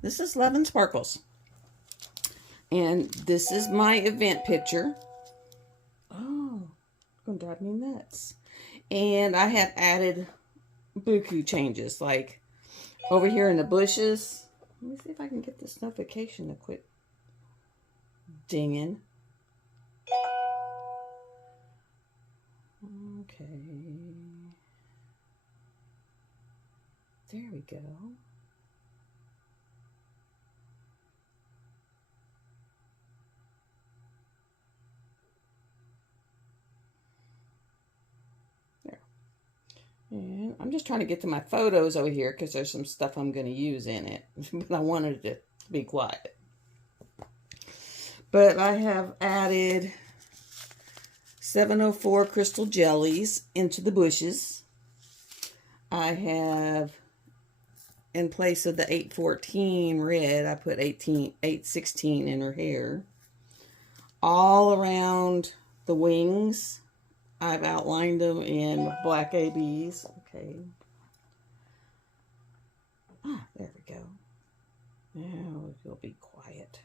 This is Love and Sparkles. And this is my event picture. Oh, it's going to drive me nuts. And I have added buku changes, like over here in the bushes. Let me see if I can get this notification to quit dinging. Okay. There we go. There. And I'm just trying to get to my photos over here because there's some stuff I'm going to use in it. But I wanted it to be quiet. But I have added 704 crystal jellies into the bushes. I have, in place of the 814 red, I put 816 in her hair. All around the wings, I've outlined them in black ABs. Okay. Ah, there we go. Now it'll be quiet.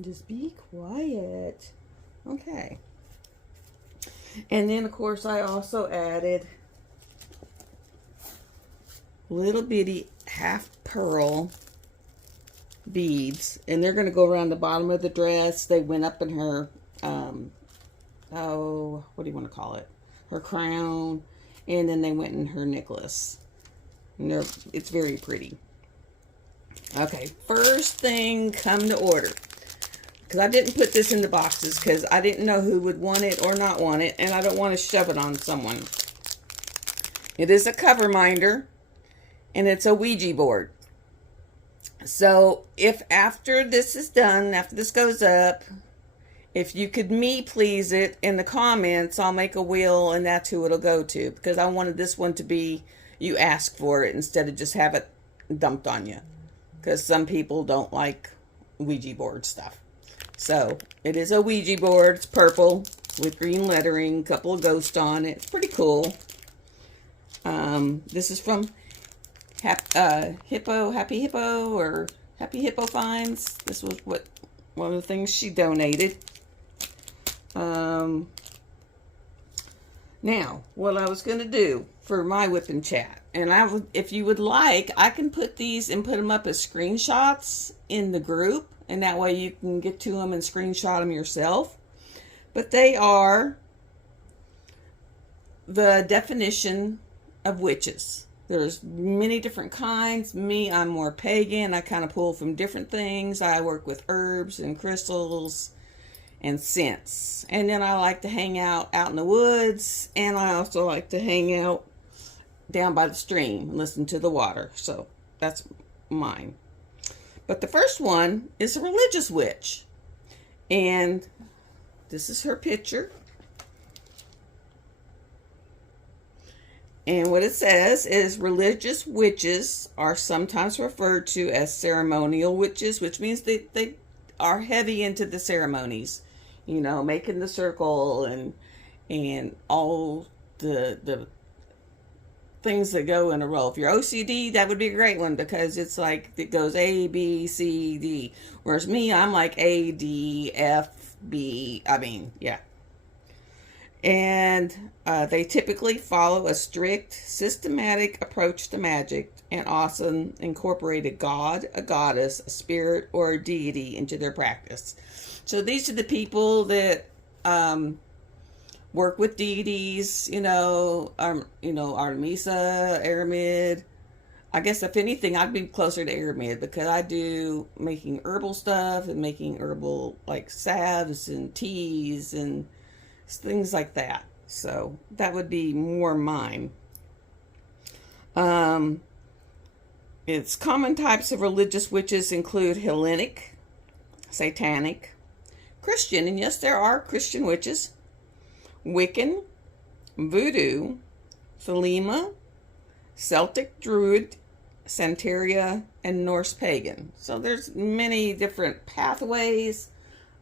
Just be quiet. Okay. And then, of course, I also added little bitty half pearl beads. And they're going to go around the bottom of the dress. They went up in her, what do you want to call it? Her crown. And then they went in her necklace. And it's very pretty. Okay, first thing come to order. Because I didn't put this in the boxes because I didn't know who would want it or not want it. And I don't want to shove it on someone. It is a cover minder. And it's a Ouija board. So if after this is done, after this goes up, if you could please it in the comments, I'll make a wheel and that's who it'll go to. Because I wanted this one to be, you ask for it instead of just have it dumped on you. Because some people don't like Ouija board stuff. So, it is a Ouija board. It's purple with green lettering, a couple of ghosts on it. It's pretty cool. This is from Happy Hippo, or Happy Hippo Finds. This was one of the things she donated. Now, what I was going to do for my whip and chat, and if you would like, I can put these and put them up as screenshots in the group. And that way you can get to them and screenshot them yourself. But they are the definition of witches. There's many different kinds. I'm more pagan. I kind of pull from different things. I work with herbs and crystals and scents. And then I like to hang out in the woods. And I also like to hang out down by the stream and listen to the water. So that's mine. But the first one is a religious witch. And this is her picture. And what it says is religious witches are sometimes referred to as ceremonial witches, which means they are heavy into the ceremonies. You know, making the circle and all the things that go in a row. If you're OCD, that would be a great one because it's like it goes A, B, C, D. Whereas me, I'm like A, D, F, B. I mean, yeah. And they typically follow a strict, systematic approach to magic and often incorporate a god, a goddess, a spirit, or a deity into their practice. So these are the people that work with deities, Artemisa, Aramid. I guess if anything, I'd be closer to Aramid because I do making herbal stuff and making herbal like salves and teas and things like that. So that would be more mine. Its common types of religious witches include Hellenic, Satanic, Christian, and yes, there are Christian witches, Wiccan, Voodoo, Thelema, Celtic Druid, Santeria, and Norse Pagan. So there's many different pathways.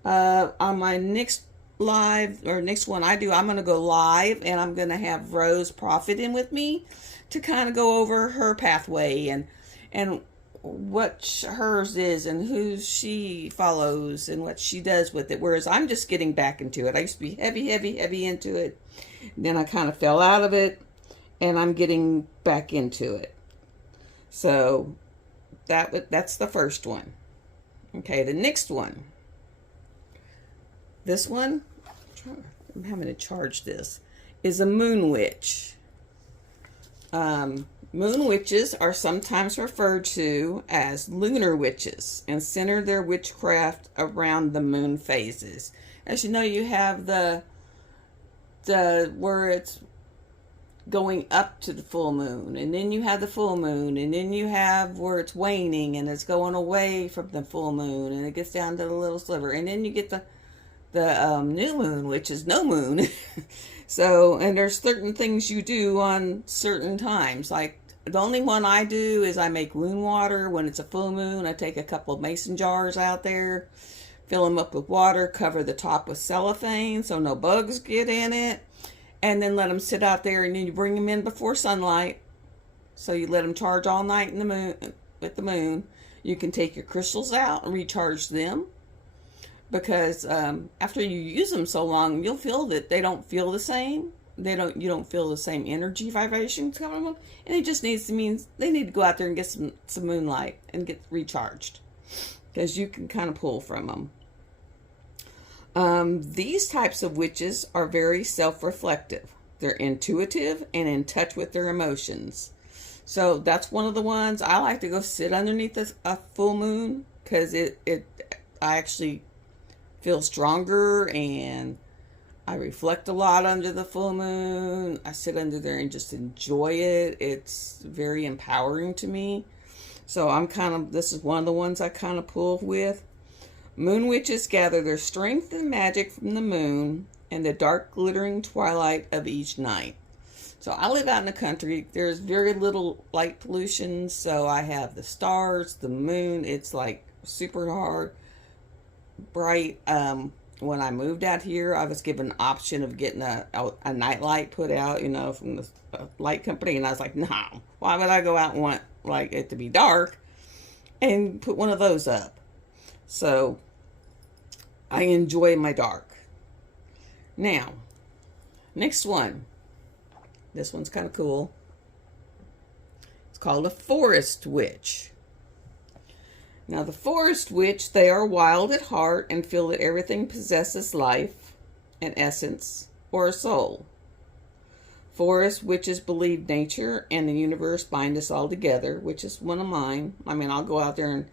On my next live, or next one I do, I'm going to go live, and I'm going to have Rose Profit in with me to kind of go over her pathway and what hers is and who she follows and what she does with it. Whereas I'm just getting back into it. I used to be heavy into it. Then I kind of fell out of it, and I'm getting back into it. So that's the first one. Okay, the next one. This one, I'm having to charge this, is a moon witch. Moon witches are sometimes referred to as lunar witches and center their witchcraft around the moon phases. As you know, you have the where it's going up to the full moon, and then you have the full moon, and then you have where it's waning and it's going away from the full moon, and it gets down to the little sliver, and then you get the new moon, which is no moon. So, and there's certain things you do on certain times. Like, the only one I do is I make moon water when it's a full moon. I take a couple of mason jars out there, fill them up with water, cover the top with cellophane so no bugs get in it, and then let them sit out there, and then you bring them in before sunlight. So you let them charge all night in the moon, with the moon. You can take your crystals out and recharge them. Because after you use them so long, you'll feel that they don't feel the same. You don't feel the same energy vibrations coming from them, and it just means they need to go out there and get some moonlight and get recharged, because you can kind of pull from them. These types of witches are very self-reflective. They're intuitive and in touch with their emotions. So that's one of the ones I like to go sit underneath a full moon, because I actually feel stronger, and I reflect a lot under the full moon. I sit under there and just enjoy it. It's very empowering to me. So this is one of the ones I kind of pull with. Moon witches gather their strength and magic from the moon and the dark glittering twilight of each night. So I live out in the country. There's very little light pollution. So I have the stars, the moon. It's like super hard. Bright. When I moved out here, I was given an option of getting a night light put out, from the light company, and I was like, no, why would I go out and want like it to be dark and put one of those up? So I enjoy my dark. Now, next one. This one's kind of cool. It's called a forest witch. Now, the forest witch, they are wild at heart and feel that everything possesses life, an essence, or a soul. Forest witches believe nature and the universe bind us all together, which is one of mine. I mean, I'll go out there and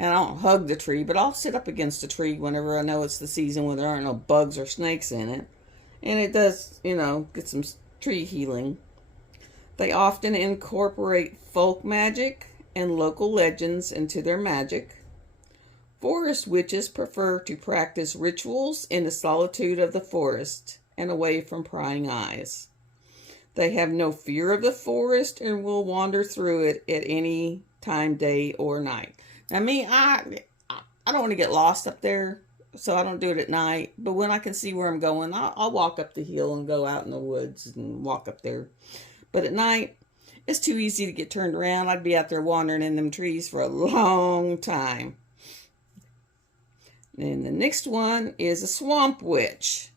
I don't hug the tree, but I'll sit up against a tree whenever I know it's the season when there aren't no bugs or snakes in it. And it does, get some tree healing. They often incorporate folk magic and local legends into their magic. Forest witches prefer to practice rituals in the solitude of the forest and away from prying eyes. They have no fear of the forest and will wander through it at any time, day or night. Now me, I don't want to get lost up there, so I don't do it at night. But when I can see where I'm going, I'll walk up the hill and go out in the woods and walk up there. But at night, it's too easy to get turned around. I'd be out there wandering in them trees for a long time. And the next one is a swamp witch.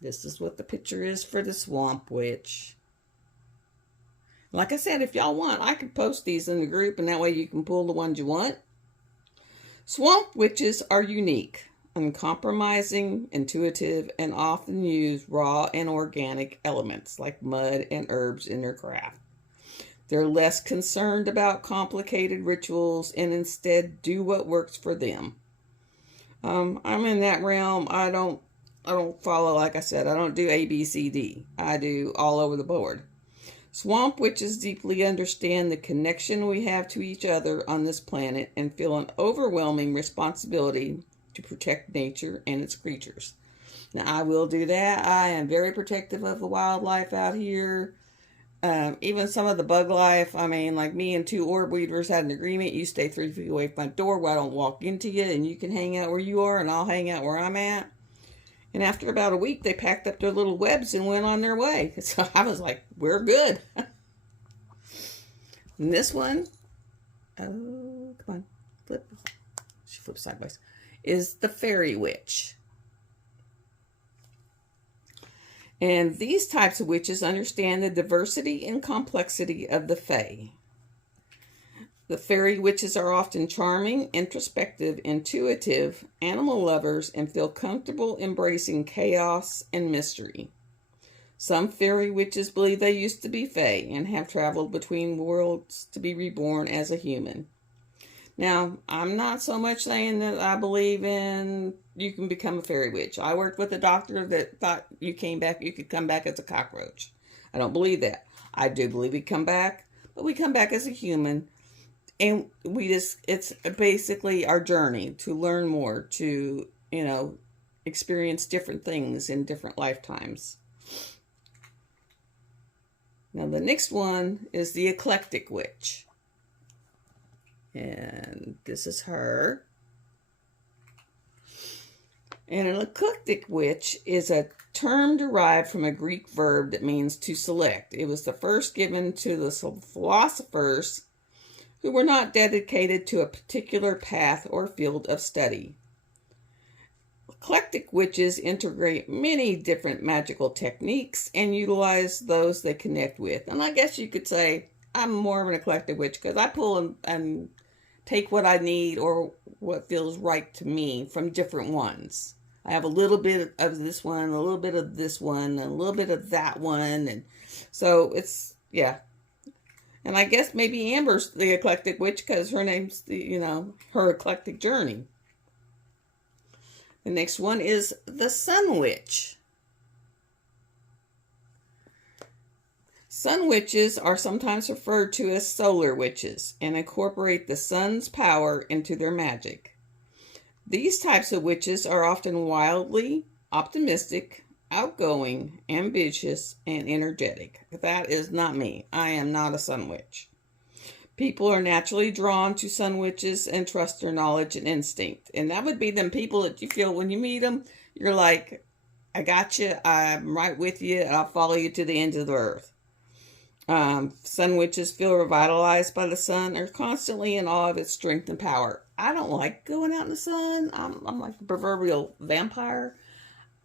This is what the picture is for the swamp witch. Like I said, if y'all want, I could post these in the group, and that way you can pull the ones you want. Swamp witches are unique, uncompromising, intuitive, and often use raw and organic elements like mud and herbs in their craft. They're less concerned about complicated rituals and instead do what works for them. I'm in that realm. I don't follow, like I said, I don't do A, B, C, D. I do all over the board. Swamp witches deeply understand the connection we have to each other on this planet and feel an overwhelming responsibility to protect nature and its creatures. Now, I will do that. I am very protective of the wildlife out here. Even some of the bug life. I mean, like me and 2 orb weavers had an agreement. You stay 3 feet away from my door where I don't walk into you, and you can hang out where you are, and I'll hang out where I'm at. And after about a week, they packed up their little webs and went on their way. So I was like, we're good. And this one, oh, come on, flip. She flips sideways. Is the Fairy Witch. And these types of witches understand the diversity and complexity of the Fae. The fairy witches are often charming, introspective, intuitive, animal lovers, and feel comfortable embracing chaos and mystery. Some fairy witches believe they used to be fae and have traveled between worlds to be reborn as a human. Now, I'm not so much saying that I believe in you can become a fairy witch. I worked with a doctor that thought you could come back as a cockroach. I don't believe that. I do believe we come back, but we come back as a human. And it's basically our journey to learn more, to, experience different things in different lifetimes. Now, the next one is the Eclectic Witch. And this is her. And an eclectic witch is a term derived from a Greek verb that means to select. It was the first given to the philosophers who were not dedicated to a particular path or field of study. Eclectic witches integrate many different magical techniques and utilize those they connect with. And I guess you could say I'm more of an eclectic witch because I pull and take what I need or what feels right to me from different ones. I have a little bit of this one, a little bit of this one, and a little bit of that one. And so it's, yeah. And I guess maybe Amber's the eclectic witch because her name's, her eclectic journey. The next one is the Sun Witch. Sun witches are sometimes referred to as solar witches and incorporate the sun's power into their magic. These types of witches are often wildly optimistic, outgoing, ambitious, and energetic. That is not me. I am not a sun witch. People are naturally drawn to sun witches and trust their knowledge and instinct. And that would be them people that you feel when you meet them, you're like, I got you. I'm right with you. I'll follow you to the ends of the earth. Sun witches feel revitalized by the sun, are constantly in awe of its strength and power. I don't like going out in the sun. I'm like the proverbial vampire.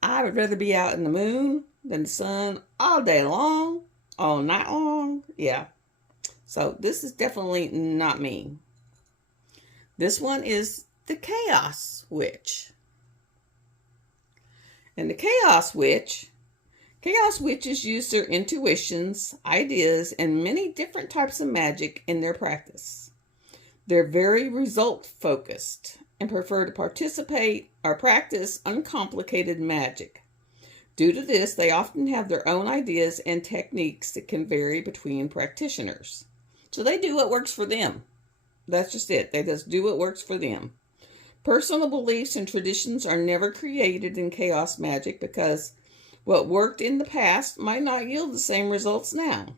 I would rather be out in the moon than the sun all day long, all night long. Yeah. So this is definitely not me. This one is the Chaos Witch. And the Chaos witches use their intuitions, ideas, and many different types of magic in their practice. They're very result-focused and prefer to participate or practice uncomplicated magic. Due to this, they often have their own ideas and techniques that can vary between practitioners. So they do what works for them. That's just it. They just do what works for them. Personal beliefs and traditions are never created in chaos magic because what worked in the past might not yield the same results now.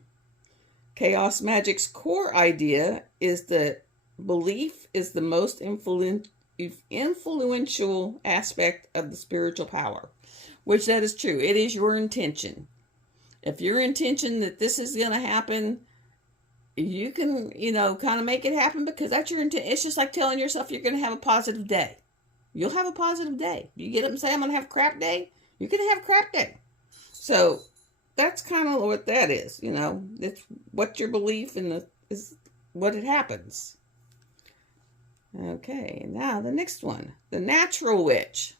Chaos magic's core idea is that belief is the most influential aspect of the spiritual power, which that is true. It is your intention. If your intention that this is going to happen, you can, kind of make it happen because that's your intent. It's just like telling yourself you're going to have a positive day. You'll have a positive day. You get up and say, I'm going to have a crap day. You're going to have a crap day. So that's kind of what that is. It's what your belief is what it happens. Okay, now the next one, the Natural Witch.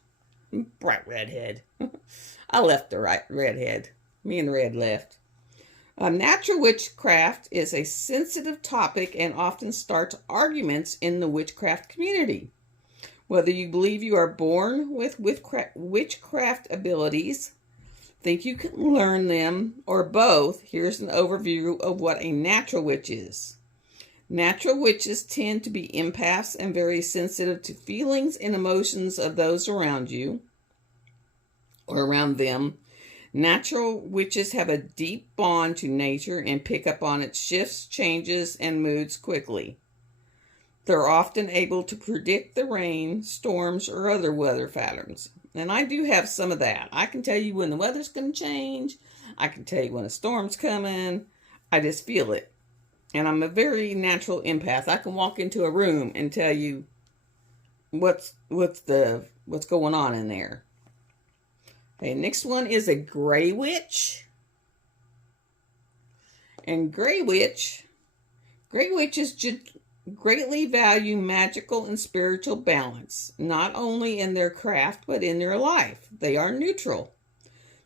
Bright redhead. I left the redhead. Me and the red left. Natural witchcraft is a sensitive topic and often starts arguments in the witchcraft community. Whether you believe you are born with witchcraft abilities, think you can learn them, or both, here's an overview of what a natural witch is. Natural witches tend to be empaths and very sensitive to feelings and emotions of those around you or around them. Natural witches have a deep bond to nature and pick up on its shifts, changes, and moods quickly. They're often able to predict the rain, storms, or other weather patterns. And I do have some of that. I can tell you when the weather's going to change. I can tell you when a storm's coming. I just feel it. And I'm a very natural empath. I can walk into a room and tell you what's going on in there. Okay, next one is a Gray Witch. And Gray Witches greatly value magical and spiritual balance, not only in their craft but in their life. They are neutral.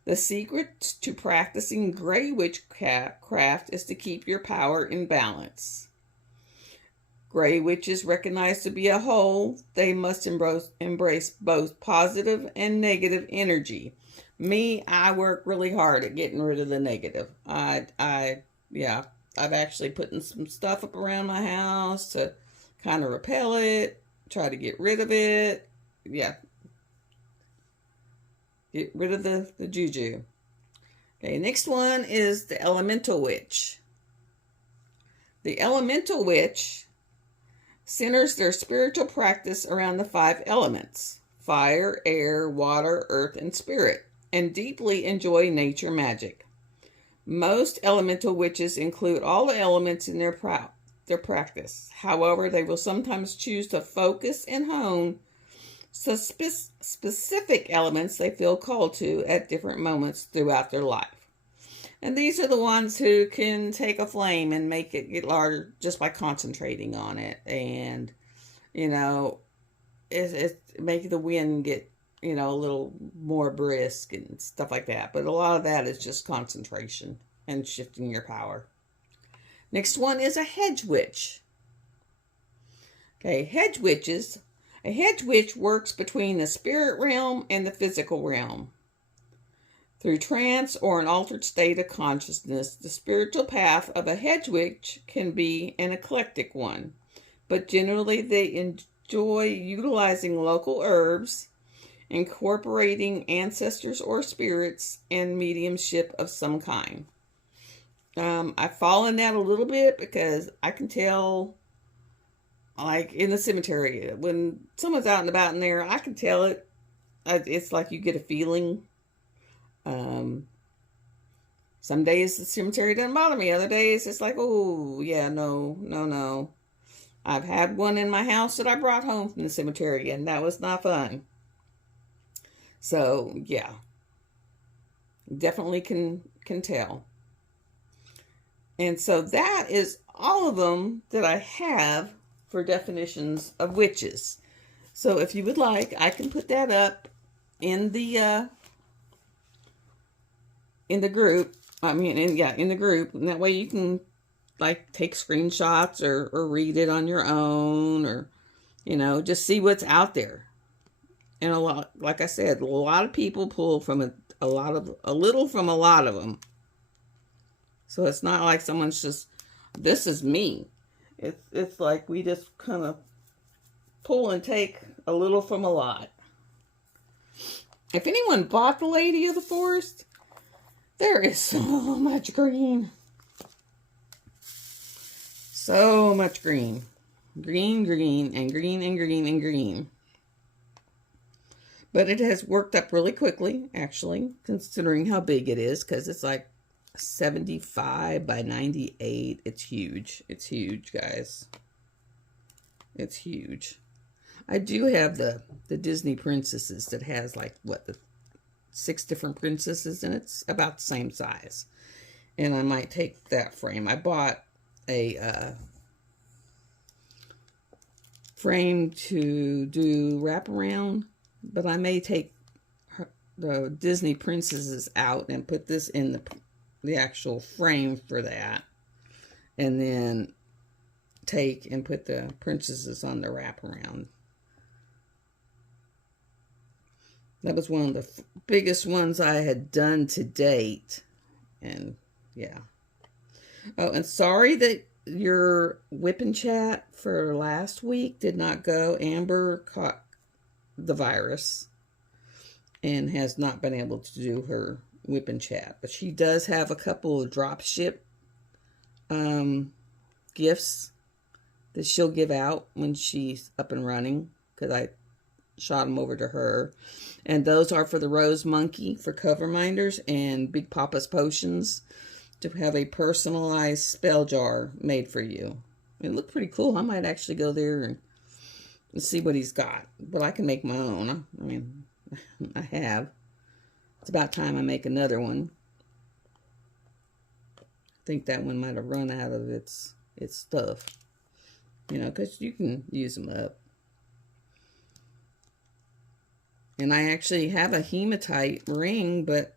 The secret to practicing Gray Witchcraft is to keep your power in balance. Gray Witches recognize to be a whole, they must embrace both positive and negative energy. Me, I work really hard at getting rid of the negative. I've actually put some stuff up around my house to kind of repel it, try to get rid of it. Yeah. Get rid of the juju. Okay, next one is the Elemental Witch. The Elemental Witch centers their spiritual practice around the 5 elements: fire, air, water, earth, and spirit, and deeply enjoy nature magic. Most elemental witches include all the elements in their practice. However, they will sometimes choose to focus and hone specific elements they feel called to at different moments throughout their life. And these are the ones who can take a flame and make it get larger just by concentrating on it. And, it make the wind get, a little more brisk and stuff like that. But a lot of that is just concentration and shifting your power. Next one is a Hedge Witch. Okay, Hedge Witches. A Hedge Witch works between the spirit realm and the physical realm. Through trance or an altered state of consciousness, the spiritual path of a Hedge Witch can be an eclectic one, but generally they enjoy utilizing local herbs, incorporating ancestors or spirits, and mediumship of some kind. I fall in that a little bit because I can tell, like in the cemetery, when someone's out and about in there, I can tell it. It's like you get a feeling. Some days the cemetery doesn't bother me. Other days it's like, oh, yeah, no. I've had one in my house that I brought home from the cemetery, and that was not fun. So, yeah. Definitely can tell. And so that is all of them that I have for definitions of witches. So if you would like, I can put that up in the group. In the group. And that way you can like take screenshots or read it on your own, or, just see what's out there. And like I said, a lot of people pull from a little from a lot of them. So it's not like someone's just, this is me. It's like we just kind of pull and take a little from a lot. If anyone bought the Lady of the Forest, there is so much green. So much green. Green, and green, and green, and green. But it has worked up really quickly, actually, considering how big it is, because it's like 75 by 98. It's huge. It's huge, guys. It's huge. I do have the Disney princesses that has like, the 6 different princesses, and it's about the same size. And I might take that frame. I bought a frame to do wraparound, but I may take the Disney princesses out and put this in the actual frame for that, and then take and put the princesses on the wraparound. That was one of the biggest ones I had done to date. And yeah. Oh, and sorry that your whip and chat for last week did not go. Amber caught the virus and has not been able to do her whip and chat. But she does have a couple of drop ship gifts that she'll give out when she's up and running, because I shot them over to her. And those are for the Rose Monkey for cover minders, and Big Papa's Potions to have a personalized spell jar made for you. It looked pretty cool. I might actually go there and see what he's got. But I can make my own. I mean, I have. It's about time I make another one. I think that one might have run out of its stuff. You know, because you can use them up. And I actually have a hematite ring, but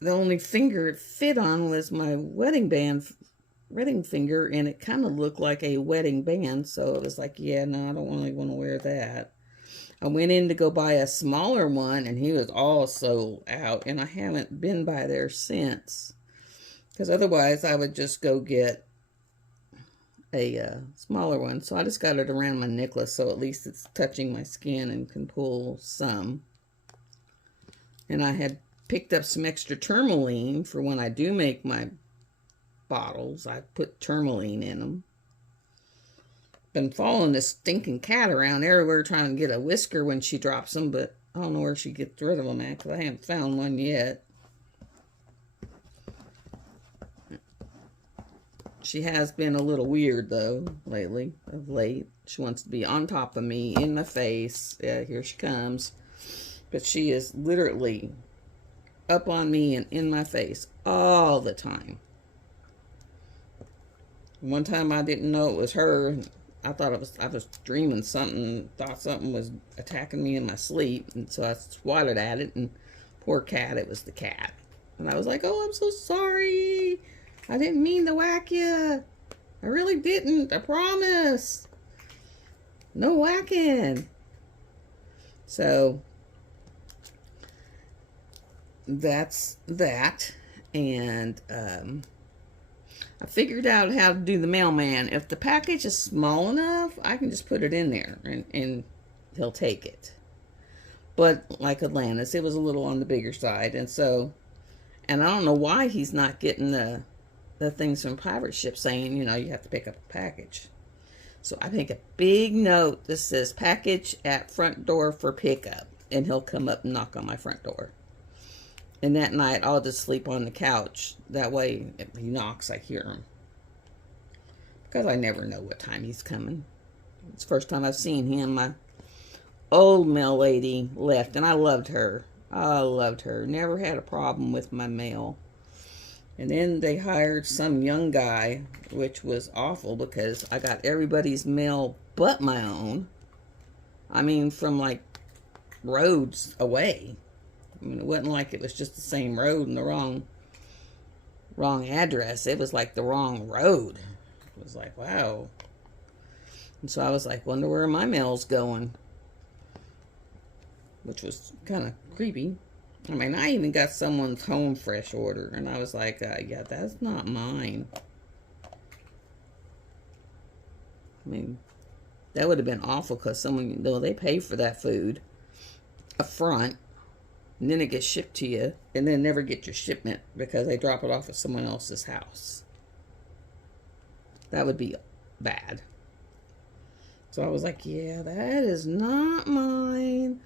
the only finger it fit on was my wedding finger, and it kind of looked like a wedding band. So it was like, yeah, no, I don't really want to wear that. I went in to go buy a smaller one, and he was all sold out, and I haven't been by there since. Because otherwise, I would just go get a smaller one. So I just got it around my necklace, so at least it's touching my skin and can pull some. And I had picked up some extra tourmaline for when I do make my bottles. I put tourmaline in them. Been following this stinking cat around everywhere trying to get a whisker when she drops them, but I don't know where she gets rid of them at, because I haven't found one yet. She has been a little weird, though, of late. She wants to be on top of me, in my face. Yeah, here she comes. But she is literally up on me and in my face all the time. One time I didn't know it was her. I thought I was dreaming something, thought something was attacking me in my sleep. And so I swatted at it, and poor cat, it was the cat. And I was like, oh, I'm so sorry. I didn't mean to whack you. I really didn't. I promise. No whacking. So that's that. And I figured out how to do the mailman. If the package is small enough, I can just put it in there and he'll take it. But like Atlantis, it was a little on the bigger side. And I don't know why he's not getting the things from pirate ship saying, you know, you have to pick up a package. So I make a big note that says package at front door for pickup, and he'll come up and knock on my front door. And that night I'll just sleep on the couch. That way if he knocks, I hear him, because I never know what time he's coming. It's the first time I've seen him. My old mail lady left, and I loved her. Never had a problem with my mail. And then they hired some young guy, which was awful, because I got everybody's mail but my own. I mean, from like roads away. I mean, it wasn't like it was just the same road and the wrong address. It was like the wrong road. It was like, wow. And so I was like, wonder where my mail's going. Which was kind of creepy. I mean, I even got someone's home fresh order, and I was like, yeah, that's not mine. I mean, that would have been awful, because someone, you know, they pay for that food up front, and then it gets shipped to you, and then never get your shipment because they drop it off at someone else's house. That would be bad. So I was like, yeah, that is not mine.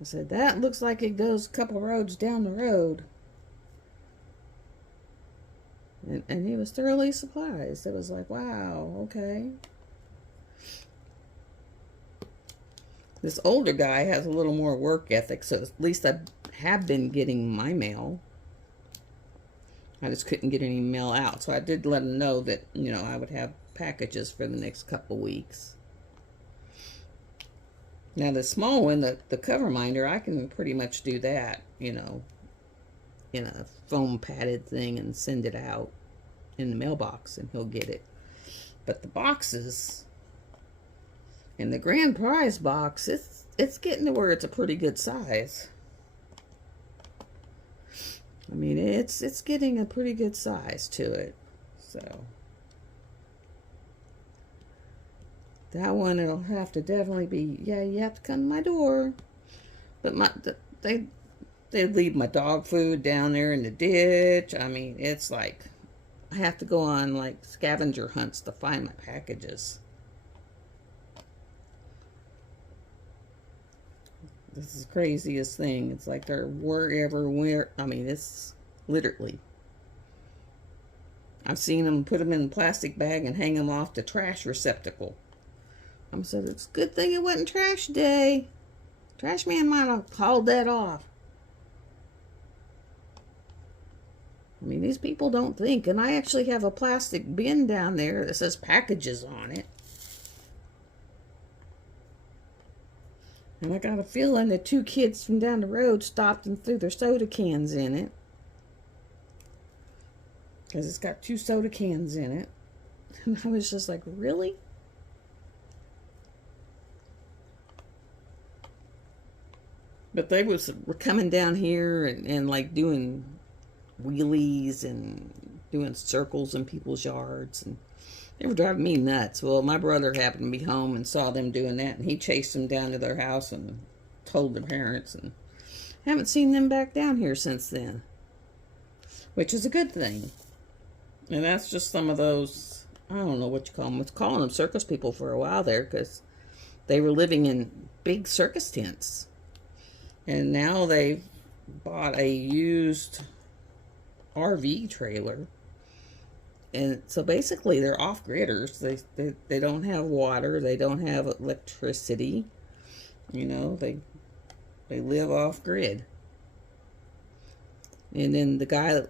I said, that looks like it goes a couple roads down the road. And he was thoroughly surprised. It was like, wow, okay. This older guy has a little more work ethic, so at least I have been getting my mail. I just couldn't get any mail out. So I did let him know that, you know, I would have packages for the next couple weeks. Now the small one, the cover minder, I can pretty much do that, you know, in a foam padded thing and send it out in the mailbox, and he'll get it. But the boxes, and the grand prize box, it's getting to where it's a pretty good size. I mean, it's getting a pretty good size to it. So that one, it'll have to definitely be, yeah, you have to come to my door. But they leave my dog food down there in the ditch. I mean, it's like, I have to go on like scavenger hunts to find my packages. This is the craziest thing. It's like they're where. I mean, it's literally. I've seen them put them in a plastic bag and hang them off the trash receptacle. I said, it's a good thing it wasn't trash day. Trash man might have hauled that off. I mean, these people don't think. And I actually have a plastic bin down there that says packages on it. And I got a feeling the 2 kids from down the road stopped and threw their soda cans in it. Because it's got 2 soda cans in it. And I was just like, really? But they were coming down here and like doing wheelies and doing circles in people's yards. And they were driving me nuts. Well, my brother happened to be home and saw them doing that. And he chased them down to their house and told their parents. And haven't seen them back down here since then. Which is a good thing. And that's just some of those, I don't know what you call them. I was calling them circus people for a while there because they were living in big circus tents. And now they've bought a used RV trailer. And so basically they're off-gridders. They don't have water. They don't have electricity. You know, they live off-grid. And then the guy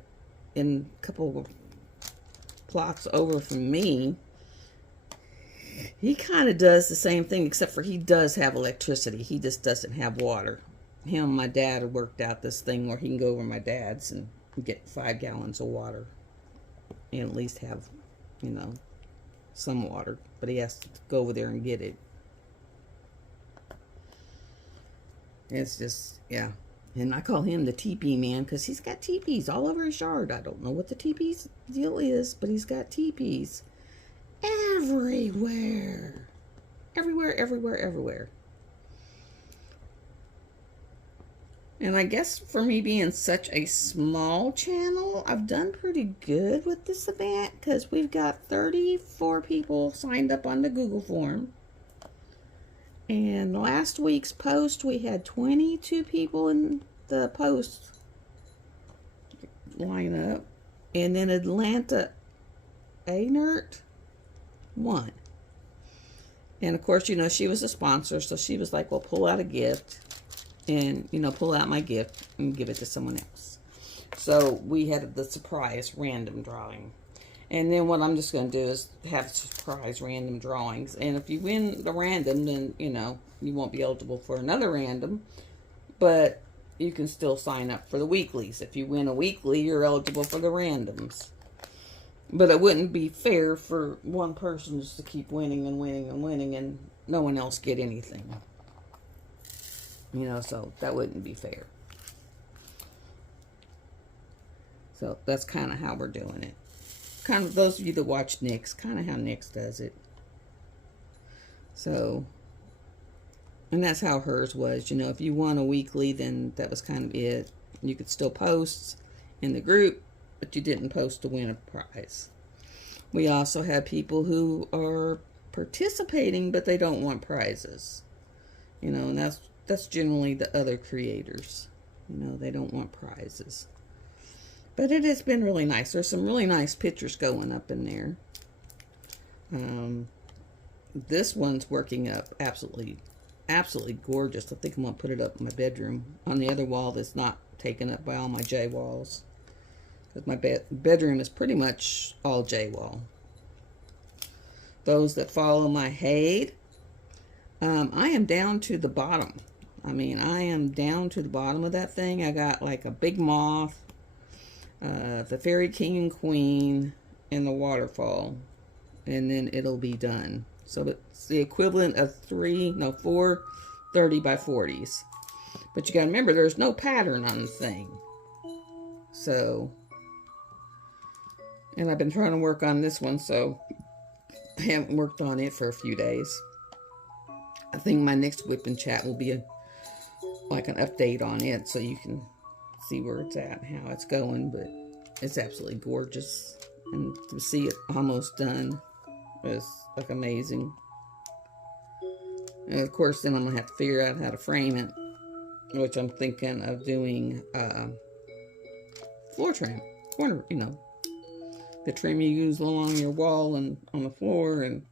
in a couple of plots over from me, he kind of does the same thing, except for he does have electricity. He just doesn't have water. Him and my dad have worked out this thing where he can go over to my dad's and get 5 gallons of water and at least have, you know, some water. But he has to go over there and get it. It's just, yeah. And I call him the teepee man because he's got teepees all over his yard. I don't know what the teepee's deal is, but he's got teepees everywhere. Everywhere, everywhere, everywhere. And I guess for me being such a small channel, I've done pretty good with this event because we've got 34 people signed up on the Google form. And last week's post, we had 22 people in the post lineup. And then Atlanta Anert won. And of course, you know, she was a sponsor. So she was like, well, pull out a gift. And, you know, pull out my gift and give it to someone else. So we had the surprise random drawing. And then what I'm just going to do is have surprise random drawings. And if you win the random, then, you know, you won't be eligible for another random. But you can still sign up for the weeklies. If you win a weekly, you're eligible for the randoms. But it wouldn't be fair for one person just to keep winning and winning and winning and no one else get anything. You know, so that wouldn't be fair. So that's kind of how we're doing it. Kind of those of you that watch Nick's, kind of how Nick's does it. So, and that's how hers was. You know, if you won a weekly, then that was kind of it. You could still post in the group, but you didn't post to win a prize. We also have people who are participating, but they don't want prizes. You know, and that's generally the other creators. You know, they don't want prizes. But it has been really nice. There's some really nice pictures going up in there. This one's working up absolutely gorgeous. I think I'm going to put it up in my bedroom. On the other wall that's not taken up by all my J walls. Because my bedroom is pretty much all J wall. Those that follow my Hade, I am down to the bottom. I mean, I am down to the bottom of that thing. I got like a big moth, the fairy king and queen, and the waterfall. And then it'll be done. So it's the equivalent of 4 30 by 40s. But you got to remember, there's no pattern on the thing. So, and I've been trying to work on this one, so I haven't worked on it for a few days. I think my next whip and chat will be like an update on it, so you can see where it's at and how it's going. But it's absolutely gorgeous. And to see it almost done was like amazing. And of course, then I'm gonna have to figure out how to frame it, which I'm thinking of doing floor trim, corner, the trim you use along your wall and on the floor, and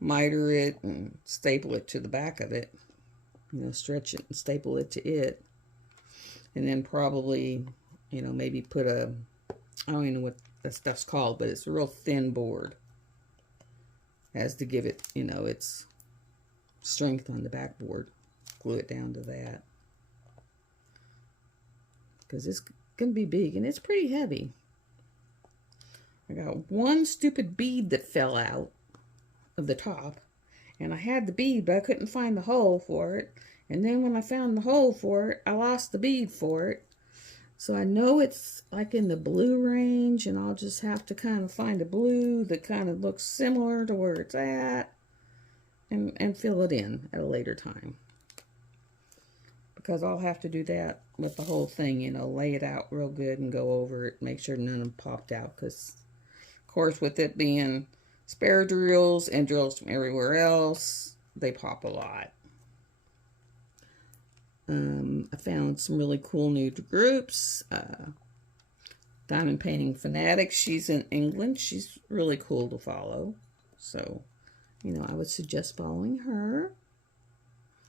miter it and staple it to the back of it. Stretch it and staple it to it. And then probably, maybe put I don't even know what that stuff's called, but it's a real thin board as to give it, its strength on the backboard. Glue it down to that. Because it's going to be big and it's pretty heavy. I got one stupid bead that fell out of the top. And I had the bead, but I couldn't find the hole for it. And then when I found the hole for it, I lost the bead for it. So I know it's like in the blue range, and I'll just have to kind of find a blue that kind of looks similar to where it's at and fill it in at a later time. Because I'll have to do that with the whole thing, lay it out real good and go over it, make sure none of them popped out. Because, of course, with it being spare drills and drills from everywhere else, they pop a lot. I found some really cool new groups. Diamond Painting Fanatic. She's in England. She's really cool to follow. So, I would suggest following her.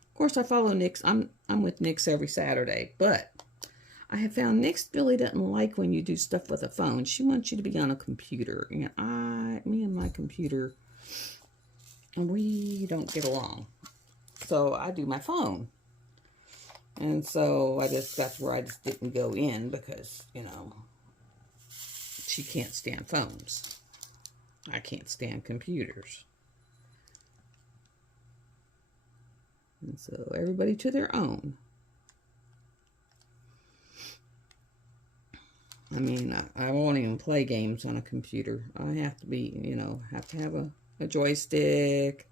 Of course, I follow Nyx. I'm with Nyx every Saturday, but I have found Nyx really doesn't like when you do stuff with a phone. She wants you to be on a computer. Me and my computer, we don't get along. So I do my phone. And so that's where I just didn't go in because, she can't stand phones. I can't stand computers. And so everybody to their own. I won't even play games on a computer. I have to be, have to have a joystick.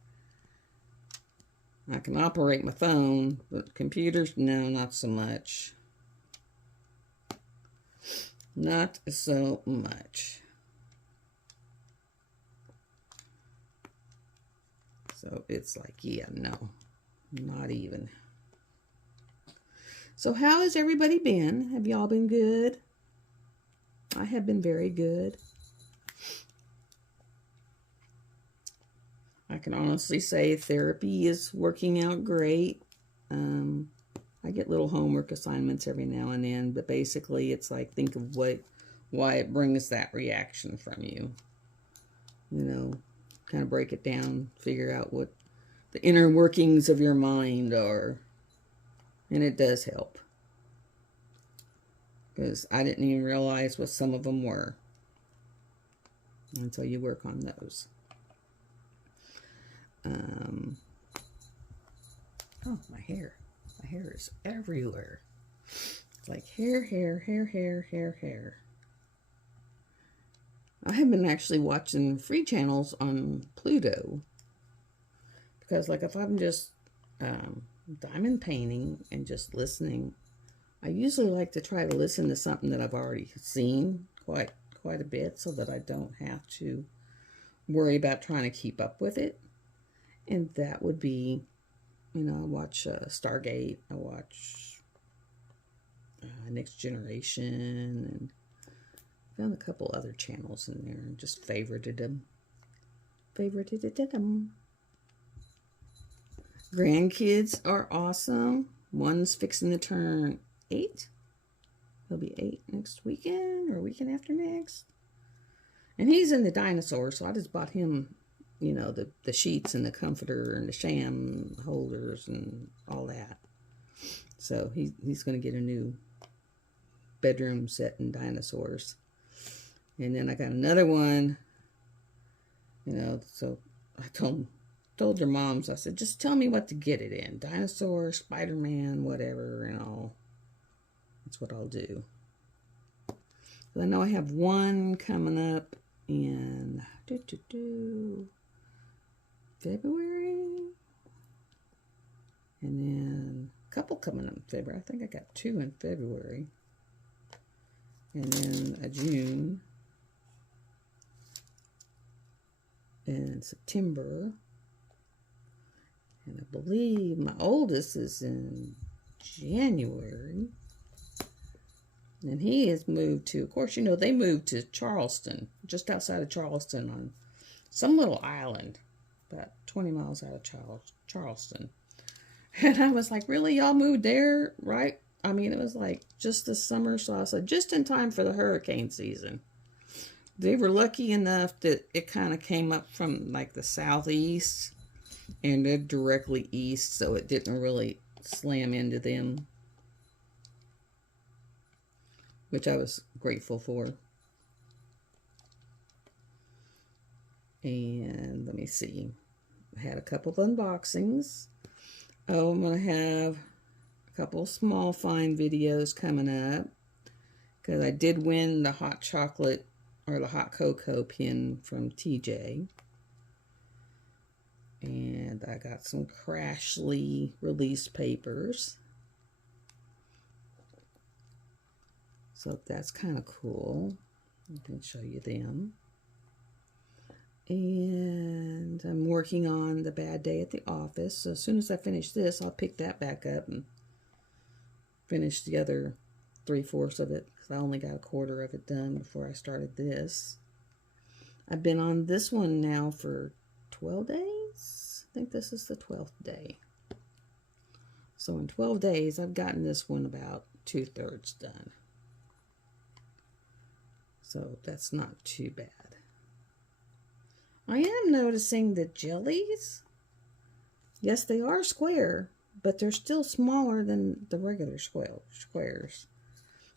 I can operate my phone, but computers, no, not so much. Not so much. So it's like, yeah, no, not even. So how has everybody been? Have y'all been good? I have been very good. I can honestly say therapy is working out great. I get little homework assignments every now and then, but basically it's like, think of why it brings that reaction from you. Kind of break it down, figure out what the inner workings of your mind are. And it does help. Because I didn't even realize what some of them were until you work on those. Oh, my hair. My hair is everywhere. It's like hair. I have been actually watching free channels on Pluto. Because, like, if I'm just diamond painting and just listening, I usually like to try to listen to something that I've already seen quite a bit so that I don't have to worry about trying to keep up with it. And that would be, I watch Stargate, I watch Next Generation, and found a couple other channels in there and just favorited them. Grandkids are awesome. One's fixing to turn 8. He'll be 8 next weekend or weekend after next. And he's in the dinosaur, so I just bought him, the sheets and the comforter and the sham holders and all that. So he's going to get a new bedroom set in dinosaurs. And then I got another one, so I told your moms, I said, just tell me what to get it in. Dinosaur, Spider-Man, whatever, and that's what I'll do. I know I have one coming up in February. And then a couple coming up in February. I think I got 2 in February. And then a June. in September. And I believe my oldest is in January. And he has moved to, of course, you know, they moved to Charleston, just outside of Charleston on some little island, about 20 miles out of Charleston. And I was like, really, y'all moved there, right? I mean, it was like just this summer, so I was like, just in time for the hurricane season. They were lucky enough that it kind of came up from like the southeast and they're directly east, so it didn't really slam into them, which I was grateful for. And let me see. I had a couple of unboxings. Oh, I'm going to have a couple of small find videos coming up because I did win the hot chocolate or the hot cocoa pin from TJ. And I got some Crashly release papers. So that's kind of cool. I can show you them. And I'm working on The Bad Day at the Office. So as soon as I finish this, I'll pick that back up and finish the other 3/4 of it. Because I only got a quarter of it done before I started this. I've been on this one now for 12 days. I think this is the 12th day. So in 12 days, I've gotten this one about 2/3 done. So that's not too bad. I am noticing the jellies. Yes, they are square, but they're still smaller than the regular squares.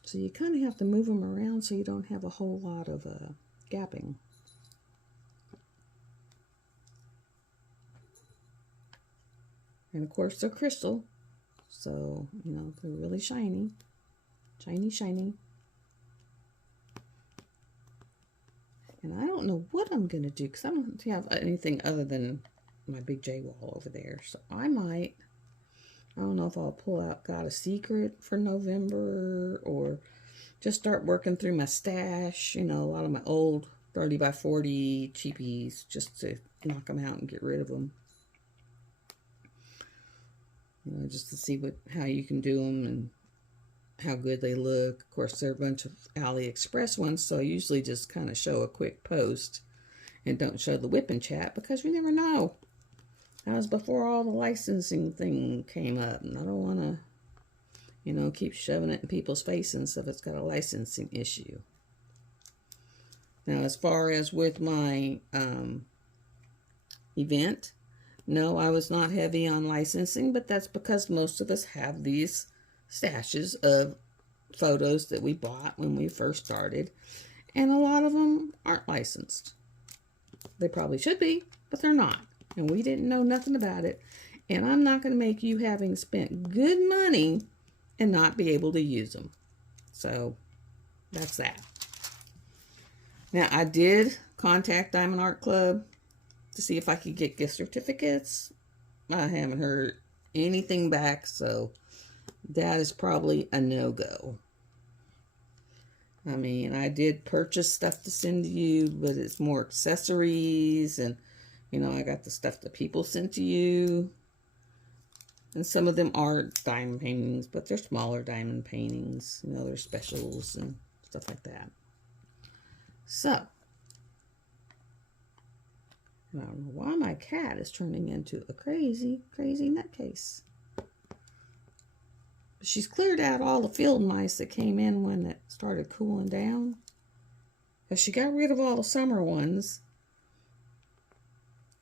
So you kind of have to move them around so you don't have a whole lot of gapping. And of course they're crystal, so you know they're really shiny. Shiny. And I don't know what I'm going to do because I don't have anything other than my big J wall over there. So I don't know if I'll pull out Got a Secret for November or just start working through my stash. You know, a lot of my old 30 by 40 cheapies just to knock them out and get rid of them. You know, just to see how you can do them and how good they look. Of course, there are a bunch of AliExpress ones, so I usually just kind of show a quick post and don't show the whipping chat because we never know. That was before all the licensing thing came up, and I don't want to, you know, keep shoving it in people's faces if it's got a licensing issue. Now, as far as with my event, no, I was not heavy on licensing, but that's because most of us have these stashes of photos that we bought when we first started, and a lot of them aren't licensed. They probably should be, but they're not, and we didn't know nothing about it. And I'm not going to make you, having spent good money, and not be able to use them. So that's that. Now, I did contact Diamond Art Club to see if I could get gift certificates. I haven't heard anything back, so that is probably a no-go. I mean, I did purchase stuff to send to you, but it's more accessories, and, you know, I got the stuff that people sent to you. And some of them are diamond paintings, but they're smaller diamond paintings. You know, they're specials and stuff like that. So, I don't know why my cat is turning into a crazy nutcase. She's cleared out all the field mice that came in when it started cooling down. But she got rid of all the summer ones.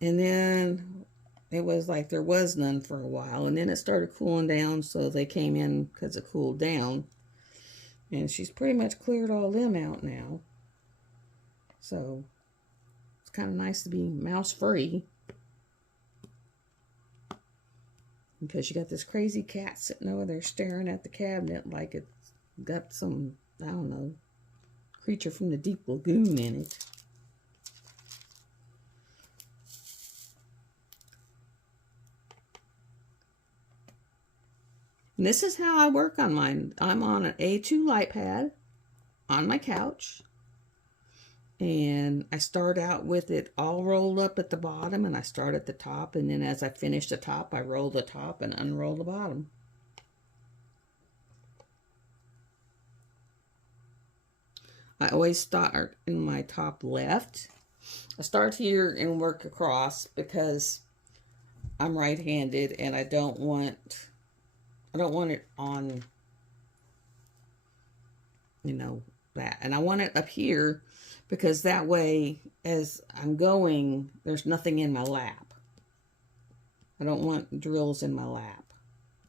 And then it was like there was none for a while. And then it started cooling down, so they came in because it cooled down. And she's pretty much cleared all them out now. So it's kind of nice to be mouse free. Because you got this crazy cat sitting over there staring at the cabinet like it's got some, I don't know, creature from the deep lagoon in it. And this is how I work on mine. I'm on an A2 light pad on my couch. And I start out with it all rolled up at the bottom, and I start at the top, and then as I finish the top, I roll the top and unroll the bottom. I always start in my top left. I start here and work across because I'm right-handed and I don't want it on, you know, that. And I want it up here because that way, as I'm going, there's nothing in my lap. I don't want drills in my lap.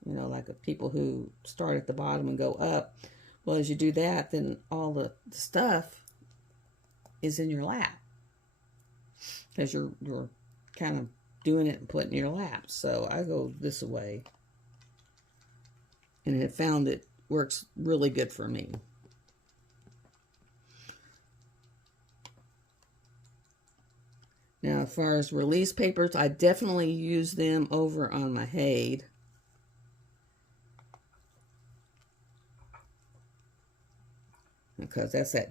You know, like people who start at the bottom and go up. Well, as you do that, then all the stuff is in your lap. Because you're kind of doing it and putting it in your lap. So I go this way. And I found it works really good for me. Now, as far as release papers, I definitely use them over on my Hedge. Because that's a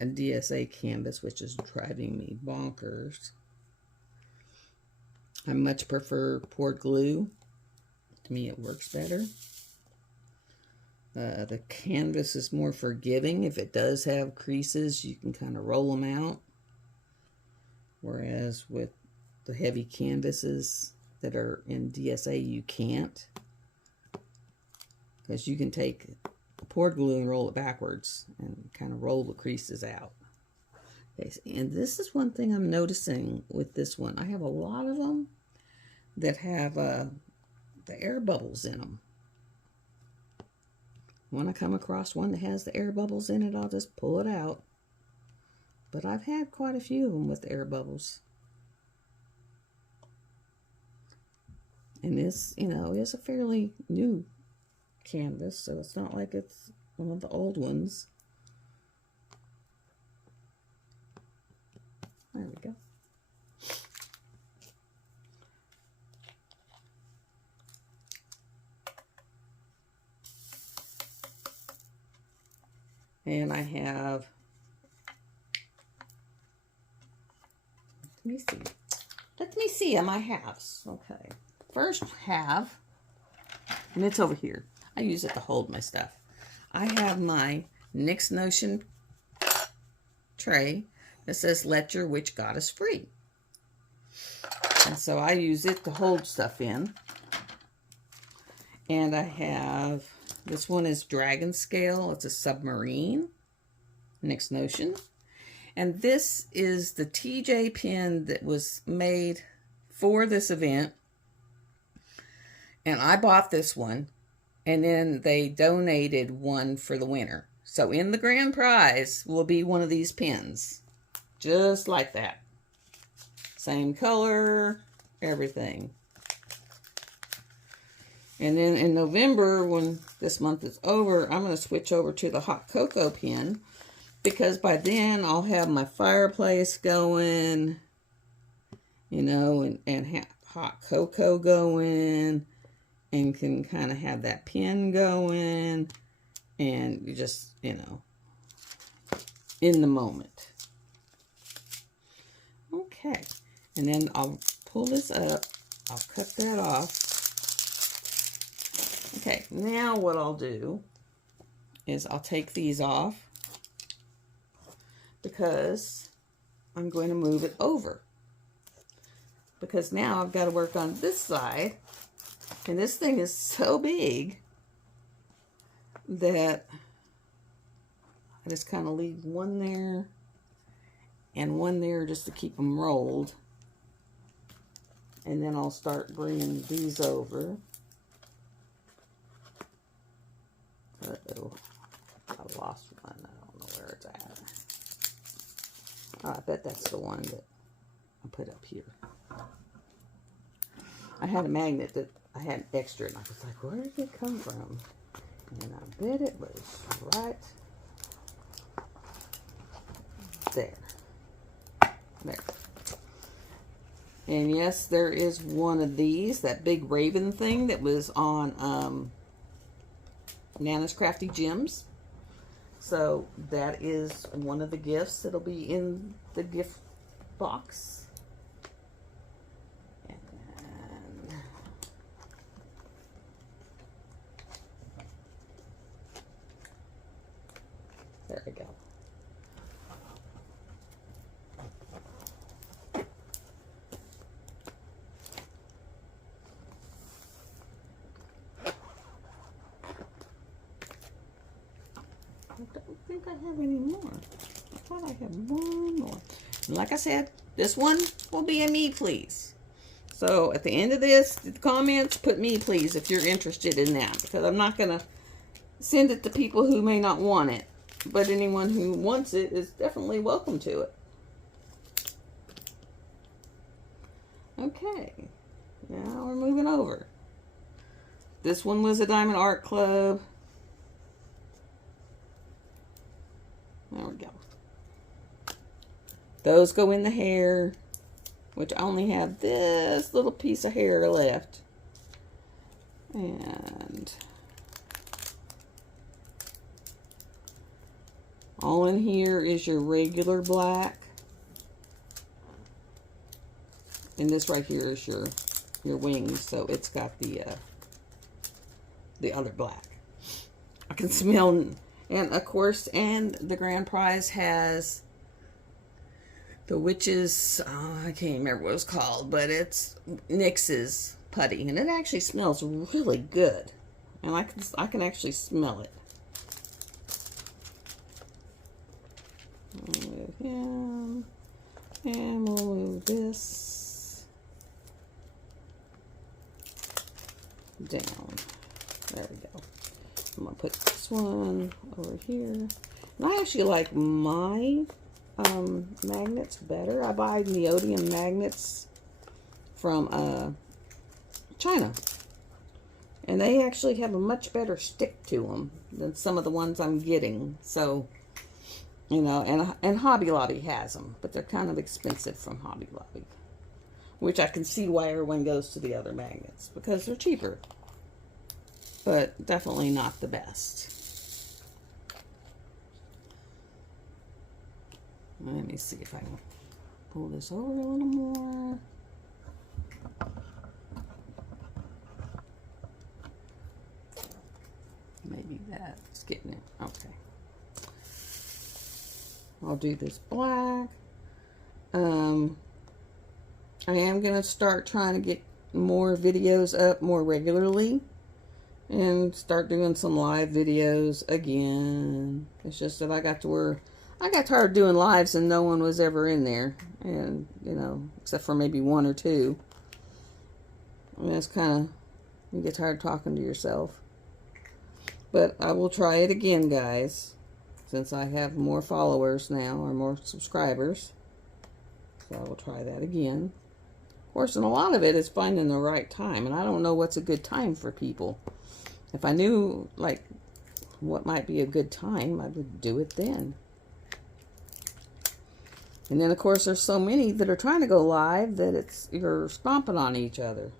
DSA canvas, which is driving me bonkers. I much prefer poured glue. To me, it works better. The canvas is more forgiving. If it does have creases, you can kind of roll them out. Whereas with the heavy canvases that are in DSA, you can't. Because you can take poured glue and roll it backwards and kind of roll the creases out. Okay, and this is one thing I'm noticing with this one. I have a lot of them that have the air bubbles in them. When I come across one that has the air bubbles in it, I'll just pull it out. But I've had quite a few of them with air bubbles. And this, you know, is a fairly new canvas, so it's not like it's one of the old ones. There we go. And I have, let me see on my halves. Okay, first half, and it's over here. I use it to hold my stuff. I have my Nyx Notion tray that says, "Let your witch goddess free." And so I use it to hold stuff in. And I have, this one is Dragon Scale. It's a submarine, Nyx Notion. And this is the TJ pin that was made for this event. And I bought this one. And then they donated one for the winner. So in the grand prize will be one of these pins. Just like that. Same color, everything. And then in November, when this month is over, I'm going to switch over to the hot cocoa pin. Because by then I'll have my fireplace going, you know, and have hot cocoa going. And can kind of have that pin going, and you just, you know, in the moment. Okay, and then I'll pull this up, I'll cut that off. Okay, now what I'll do is I'll take these off because I'm going to move it over. Because now I've got to work on this side. And this thing is so big that I just kind of leave one there and one there just to keep them rolled. And then I'll start bringing these over. Uh-oh, I lost one. I don't know where it's at. Oh, I bet that's the one that I put up here. I had a magnet that I had extra, and I was like, where did it come from? And I bet it was right there. There. And yes, there is one of these, that big raven thing that was on Nana's Crafty Gems. So that is one of the gifts that'll be in the gift box. And there we go. I don't think I have any more. I thought I had one more. And like I said, this one will be a me please. So at the end of this, the comments, put me please if you're interested in that. Because I'm not going to send it to people who may not want it. But anyone who wants it is definitely welcome to it. Okay. Now we're moving over. This one was a Diamond Art Club. There we go. Those go in the hair, which I only have this little piece of hair left. And all in here is your regular black. And this right here is your wings, so it's got the other black. I can smell. And of course, and the grand prize has the witch's, I can't remember what it was called, but it's NYX's putty. And it actually smells really good. And I can actually smell it. I'll move him. And we'll move this down. There we go. I'm going to put this one over here. And I actually like my magnets better. I buy neodymium magnets from China. And they actually have a much better stick to them than some of the ones I'm getting. So, you know, and Hobby Lobby has them. But they're kind of expensive from Hobby Lobby. Which I can see why everyone goes to the other magnets. Because they're cheaper. But definitely not the best. Let me see if I can pull this over a little more. Maybe that's getting it. Okay. I'll do this black. I am going to start trying to get more videos up more regularly. And start doing some live videos again. It's just that I got tired of doing lives and no one was ever in there. And, you know, except for maybe one or two. And it's kind of, you get tired of talking to yourself. But I will try it again, guys. Since I have more followers now, or more subscribers. So I will try that again. Of course, and a lot of it is finding the right time. And I don't know what's a good time for people. If I knew, like, what might be a good time, I would do it then. And then, of course, there's so many that are trying to go live that you're stomping on each other.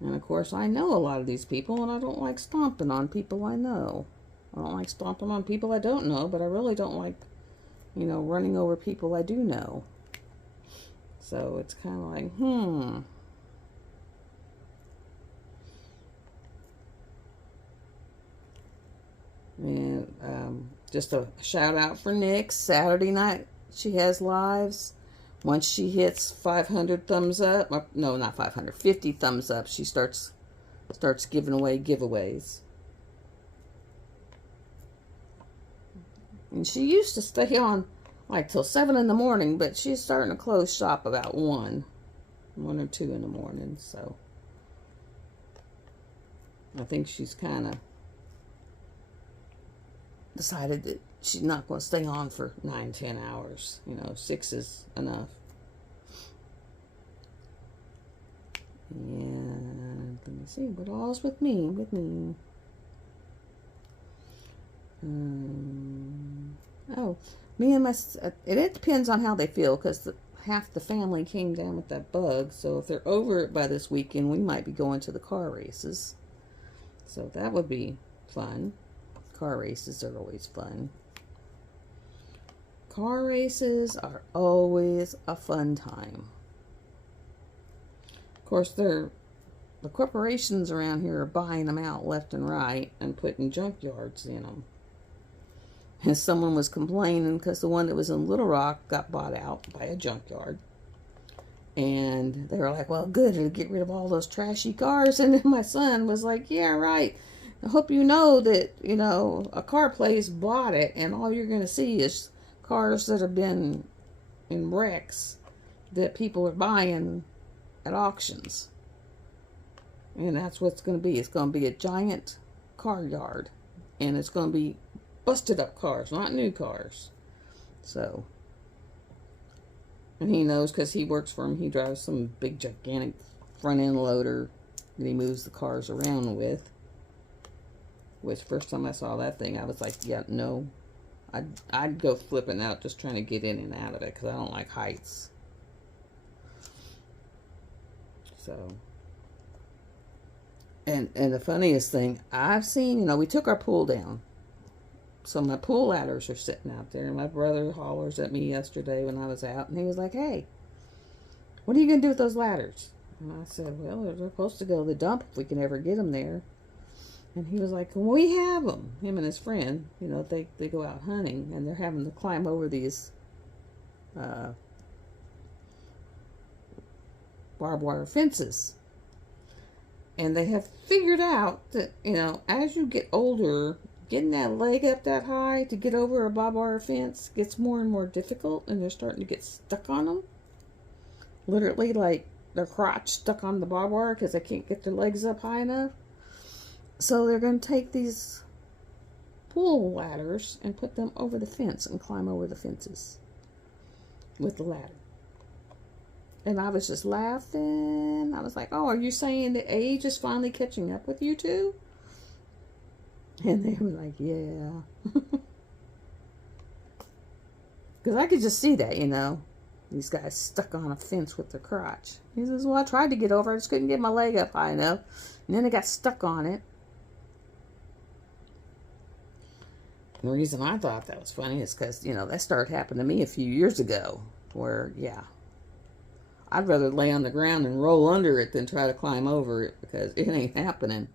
And, of course, I know a lot of these people, and I don't like stomping on people I know. I don't like stomping on people I don't know, but I really don't like, you know, running over people I do know. So it's kind of like, And just a shout out for Nyx. Saturday night she has lives. Once she hits 500 thumbs up, or, no, not 500, 50 thumbs up, she starts giving away giveaways. And she used to stay on like till 7 in the morning, but she's starting to close shop about 1 or 2 in the morning. So I think she's kind of decided that she's not going to stay on for 9-10 hours. You know, 6 is enough. And let me see what all's with me. Oh, me and my, it depends on how they feel, because half the family came down with that bug. So if they're over it by this weekend, we might be going to the car races. So that would be fun. Car races are always fun. Car races are always a fun time. Of course, the corporations around here are buying them out left and right and putting junkyards in them. And someone was complaining because the one that was in Little Rock got bought out by a junkyard. And they were like, well, good, it'll get rid of all those trashy cars. And then my son was like, yeah, right. I hope you know that, a car place bought it, and all you're going to see is cars that have been in wrecks that people are buying at auctions. And that's what it's going to be. It's going to be a giant car yard. And it's going to be busted up cars, not new cars. So, and he knows because he works for him. He drives some big, gigantic front end loader that he moves the cars around with. Which, first time I saw that thing, I was like, yeah, no. I'd go flipping out just trying to get in and out of it because I don't like heights. So, and the funniest thing I've seen, we took our pool down. So my pool ladders are sitting out there. And my brother hollers at me yesterday when I was out. And he was like, hey, what are you going to do with those ladders? And I said, well, they're supposed to go to the dump if we can ever get them there. And he was like, well, we have them. Him and his friend, they go out hunting. And they're having to climb over these barbed wire fences. And they have figured out that, as you get older, getting that leg up that high to get over a barbed wire fence gets more and more difficult, and they're starting to get stuck on them. Literally, like their crotch stuck on the barbed wire because they can't get their legs up high enough. So they're going to take these pool ladders and put them over the fence and climb over the fences with the ladder. And I was just laughing. I was like, oh, are you saying that age is finally catching up with you two? And they were like, yeah. Because I could just see that, These guys stuck on a fence with their crotch. He says, well, I tried to get over. I just couldn't get my leg up high enough. And then I got stuck on it. And the reason I thought that was funny is because, that started happening to me a few years ago. Where, I'd rather lay on the ground and roll under it than try to climb over it because it ain't happening.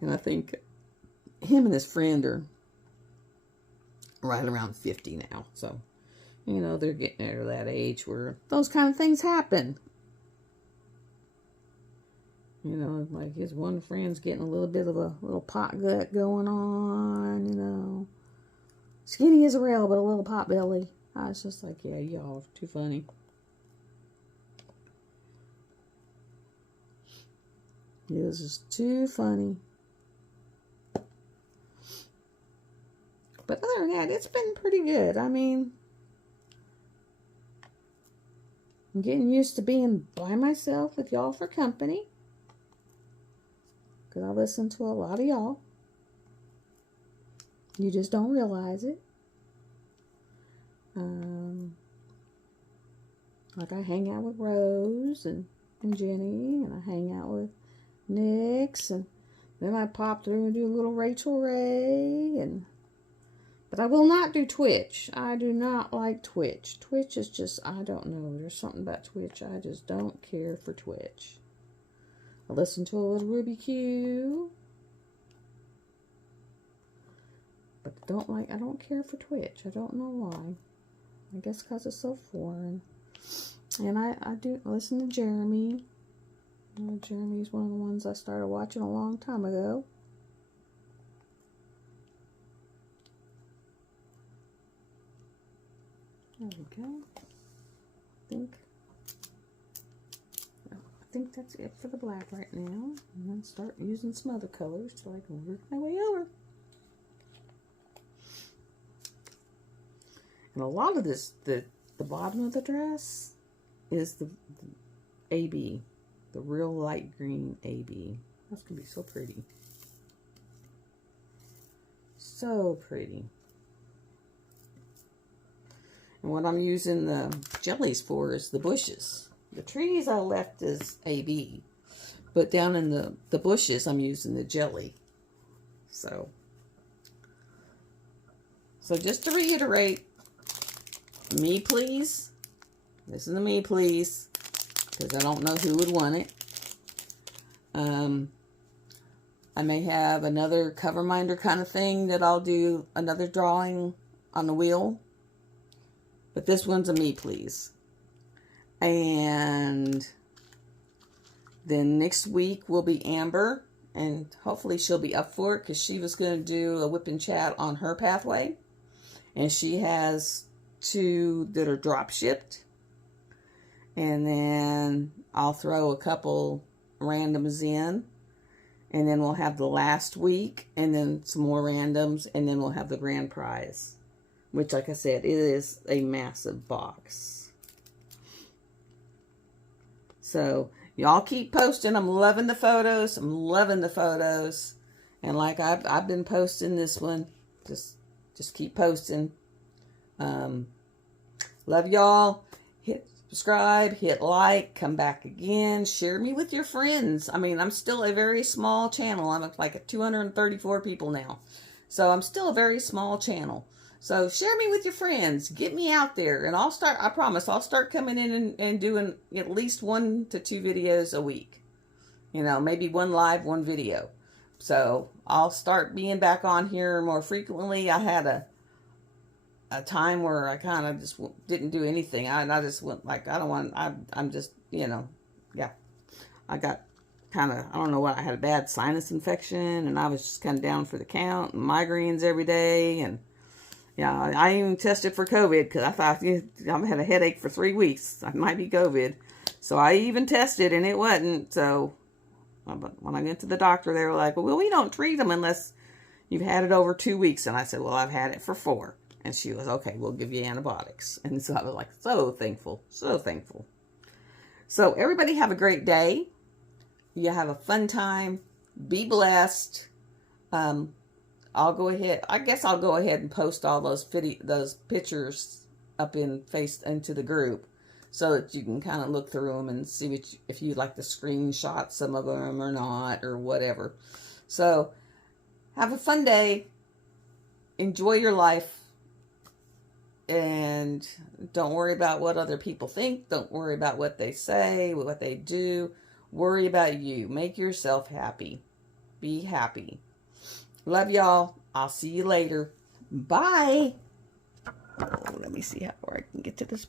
And I think him and his friend are right around 50 now. So, they're getting to that age where those kind of things happen. Like his one friend's getting a little bit of a little pot gut going on, Skinny as a rail, but a little pot belly. I was just like, yeah, y'all are too funny. It was just too funny. But other than that, it's been pretty good. I mean, I'm getting used to being by myself with y'all for company. Because I listen to a lot of y'all. You just don't realize it. Like I hang out with Rose and Jenny. And I hang out with Nix. And then I pop through and do a little Rachel Ray. But I will not do Twitch. I do not like Twitch. Twitch is just, I don't know. There's something about Twitch. I just don't care for Twitch. I listen to a little Ruby Q. But I don't care for Twitch. I don't know why. I guess because it's so foreign. And I do listen to Jeremy. Jeremy's one of the ones I started watching a long time ago. There we go. I think that's it for the black right now. And then start using some other colors so I can work my way over. And a lot of this, the bottom of the dress is the AB. The real light green AB. That's going to be so pretty. So pretty. And what I'm using the jellies for is the bushes. The trees I left as AB. But down in the bushes, I'm using the jelly. So just to reiterate, me please. Listen to me please, because I don't know who would want it. I may have another cover minder kind of thing that I'll do another drawing on the wheel. But this one's a me please. And then next week will be Amber. And hopefully she'll be up for it, because she was going to do a whip and chat on her pathway. And she has 2 that are drop shipped. And then I'll throw a couple randoms in. And then we'll have the last week. And then some more randoms. And then we'll have the grand prize. Which, like I said, it is a massive box. So, y'all keep posting. I'm loving the photos. I'm loving the photos. And like I've been posting this one. Just keep posting. Love y'all. Hit subscribe, hit like, come back again, share me with your friends. I mean, I'm still a very small channel. I'm like at 234 people now. So I'm still a very small channel. So share me with your friends. Get me out there. And I promise, I'll start coming in and doing at least 1 to 2 videos a week. You know, maybe 1 live, 1 video. So I'll start being back on here more frequently. I had a time where I kind of just didn't do anything. I just went like, I'm just, you know, yeah. I got kind of, I don't know what, I had a bad sinus infection, and I was just kind of down for the count, and migraines every day, and yeah, I even tested for COVID, because I thought, I had a headache for 3 weeks. I might be COVID. So I even tested, and it wasn't. So when I went to the doctor, they were like, well, we don't treat them unless you've had it over 2 weeks. And I said, well, I've had it for 4. And she was, okay, we'll give you antibiotics. And so I was like, so thankful, so thankful. So everybody have a great day. You have a fun time. Be blessed. I'll go ahead. I guess I'll go ahead and post all those pictures up into the group, so that you can kind of look through them and see if you'd like to screenshot some of them or not, or whatever. So have a fun day. Enjoy your life. And don't worry about what other people think. Don't worry about what they say, what they do. Worry about you. Make yourself happy. Be happy. Love y'all. I'll see you later. Bye. Oh, let me see how far I can get to this